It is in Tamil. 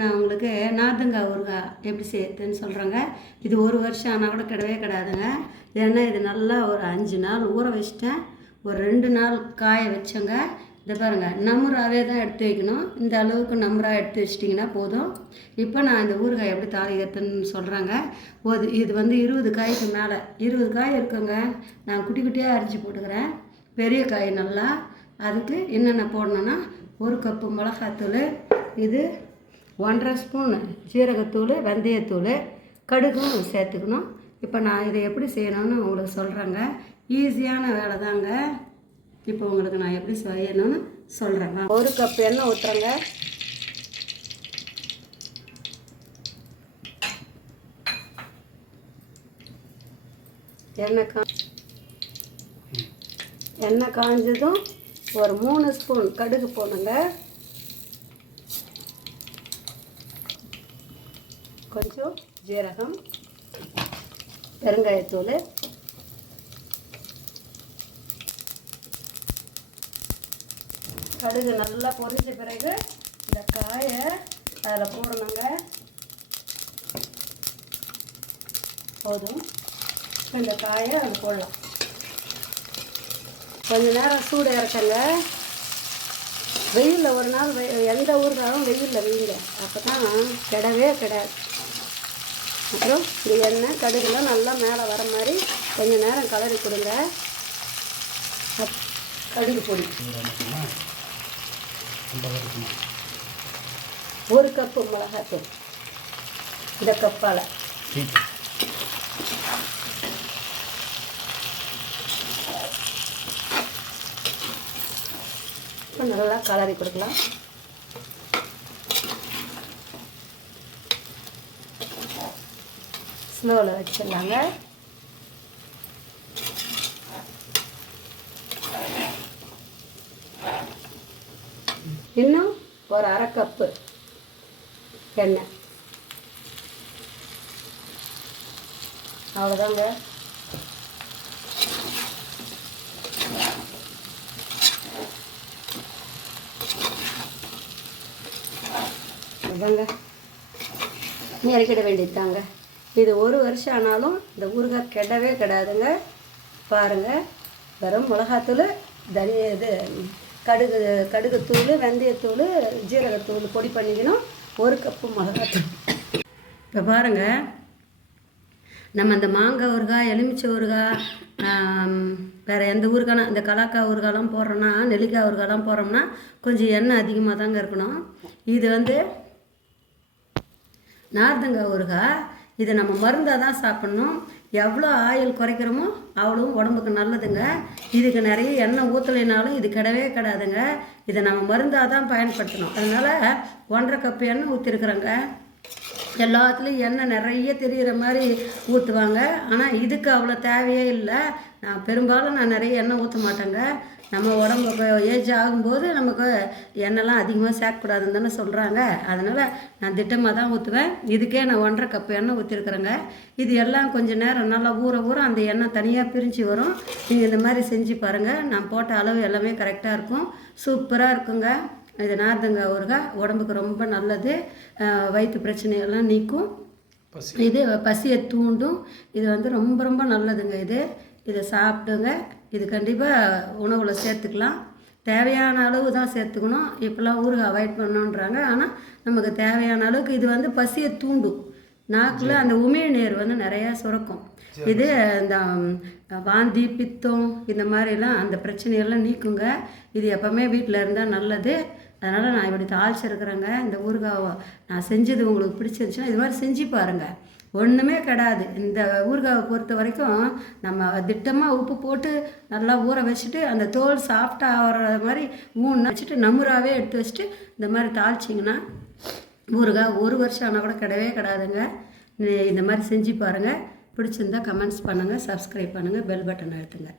நான் உங்களுக்கு நார்த்தங்காய் ஊறுகாய் எப்படி செய்யறதுன்னு சொல்கிறேங்க. இது ஒரு வருஷம் ஆனால் கூட கிடையாதுங்க. ஏன்னா இது நல்லா ஒரு 5 நாள் ஊற வச்சிட்டேன். ஒரு 2 நாள் காய வச்சேங்க. இதை பாருங்கள், நமுறாவே தான் எடுத்து வைக்கணும். இந்த அளவுக்கு நமுறா எடுத்து வச்சிட்டிங்கன்னா போதும். இப்போ நான் இந்த ஊறுகாய் எப்படி தாளிக்கிறதுன்னு சொல்கிறேங்க. இது வந்து 20 காய்க்கு மேலே 20 காய் இருக்குங்க. நான் குட்டி குட்டியாக அரிஞ்சு போட்டுக்கிறேன். பெரிய காய் நல்லா. அதுக்கு என்னென்ன போடணுன்னா, 1 கப்பு மிளகாத்தூள், இது 1.5 ஸ்பூன் ஜீரகத்தூள், வெந்தயத்தூள், கடுகும் சேர்த்துக்கணும். இப்போ நான் இதை எப்படி செய்யணும்னு உங்களுக்கு சொல்கிறேங்க. ஈஸியான வேலை தாங்க. இப்போ உங்களுக்கு நான் எப்படி செய்யணும்னு சொல்கிறேங்க. 1 கப் எண்ணெய் ஊற்றுறேங்க. எண்ணெய் காஞ்சதும் ஒரு 3 ஸ்பூன் கடுகு போடுங்க. கொஞ்சம் ஜீரகம், பெருங்காயத்தூள், கடுகு நல்லா பொரிஞ்ச பிறகு இந்த காயை அதில் போடணுங்க. போதும். இந்த காயை அதில் போடலாம். கொஞ்சம் நேரம் சூடு இறக்கங்க. வெயிலில் ஒரு நாள் எந்த ஊருக்காகவும் வெயிலில் வைங்க. அப்போ தான் கிடையாது. அப்புறம் இந்த எண்ணெய் கடுகுலாம் நல்லா மேலே வர மாதிரி கொஞ்சம் நேரம் கலரி கொடுங்க. கடுகு பொடி 1 கப்பு மிளகாத்தூள் இந்த கப்பால். இப்போ நல்லா கலரி கொடுக்கலாம். ஸ்லோவில் வச்சிடலாங்க. இன்னும் ஒரு 1/2 கப்பு எண்ணெய். அவ்வளோதாங்க. அதாங்க, இறக்கிட வேண்டியது தாங்க. இது ஒரு வருஷம் ஆனாலும் இந்த ஊறுகாய் கிடையாதுங்க. பாருங்கள், வெறும் மிளகாத்தூள், கடுகுத்தூள், வெந்தயத்தூள், ஜீரகத்தூள் பொடி பண்ணிக்கணும். 1 கப்பு மிளகாத்தூள். இப்போ பாருங்கள், நம்ம இந்த மாங்காய் ஊறுகாய், எலுமிச்சை ஊறுகாய், வேறு எந்த ஊறுகாய்லாம், இந்த கலாக்காய் ஊறுகாய்லாம் போடுறோன்னா, நெல்லிக்காய் ஊறுகாய்லாம் போடுறோம்னா கொஞ்சம் எண்ணெய் அதிகமாக தாங்க இருக்கணும். இது வந்து நார்த்தங்காய் ஊறுகாய். இதை நம்ம மருந்தாக தான் சாப்பிட்ணும். எவ்வளோ ஆயில் குறைக்கிறோமோ அவ்வளோ உடம்புக்கு நல்லதுங்க. இதுக்கு நிறைய எண்ணெய் ஊற்றலைனாலும் இது கிடையாதுங்க. இதை நம்ம மருந்தாக தான் பயன்படுத்தணும். அதனால் 1.5 கப்பு எண்ணெய் ஊற்றிருக்குறேங்க. எல்லாத்துலேயும் எண்ணெய் நிறைய தெரிகிற மாதிரி ஊற்றுவாங்க. ஆனால் இதுக்கு அவ்வளோ தேவையே இல்லை. பெரும்பாலும் நான் நிறைய எண்ணெய் ஊற்ற மாட்டேங்க. நம்ம உடம்பு ஏஜ் ஆகும்போது நமக்கு எண்ணெய்லாம் அதிகமாக சேர்க்கக்கூடாதுன்னு தானே சொல்கிறாங்க. அதனால் நான் திட்டமாக தான் ஊற்றுவேன். இதுக்கே நான் 1.5 கப்பு எண்ணெய் ஊற்றிருக்குறேங்க. இது எல்லாம் கொஞ்சம் நேரம் நல்லா ஊற அந்த எண்ணெய் தனியாக பிரிஞ்சு வரும். நீங்கள் இந்த மாதிரி செஞ்சு பாருங்கள். நான் போட்ட அளவு எல்லாமே கரெக்டாக இருக்கும். சூப்பராக இருக்குங்க. இது நார்த்தங்காய் ஊறுகாய் உடம்புக்கு ரொம்ப நல்லது. வயிற்று பிரச்சனையெல்லாம் நீக்கும். இது பசியை தூண்டும். இது வந்து ரொம்ப நல்லதுங்க. இதை சாப்பிட்டுங்க. இது கண்டிப்பாக உணவில் சேர்த்துக்கலாம். தேவையான அளவு தான் சேர்த்துக்கணும். இப்போல்லாம் ஊறுகாய் அவாய்ட் பண்ணணுன்றாங்க. ஆனால் நமக்கு தேவையான அளவுக்கு இது வந்து பசியை தூண்டும். நாக்கில் அந்த உமிழ்நீர் வந்து நிறையா சுரக்கும். இது இந்த வாந்தி, பித்தம், இந்த மாதிரிலாம் அந்த பிரச்சனையெல்லாம் நீக்குங்க. இது எப்போவுமே வீட்டில் இருந்தால் நல்லது. அதனால் நான் இப்படி தாளிச்சிருக்கிறேங்க. இந்த ஊறுகாவை நான் செஞ்சது உங்களுக்கு பிடிச்சிருந்துச்சுன்னா இது மாதிரி செஞ்சு பாருங்கள். ஒன்றுமே கிடையாது. இந்த ஊறுகாவை பொறுத்த வரைக்கும் நம்ம திட்டமாக உப்பு போட்டு நல்லா ஊற வச்சுட்டு அந்த தோல் சாஃப்டாக ஆகிற மாதிரி 3 நாள் வச்சுட்டு நமுறாவே எடுத்து வச்சுட்டு இந்த மாதிரி தாளிச்சிங்கன்னா ஊறுகாய் ஒரு வருஷம் ஆனால் கூட கிடையாதுங்க. இந்த மாதிரி செஞ்சு பாருங்கள். பிடிச்சிருந்தா கமெண்ட்ஸ் பண்ணுங்கள், சப்ஸ்கிரைப் பண்ணுங்கள், பெல் பட்டன் அழுத்துங்க.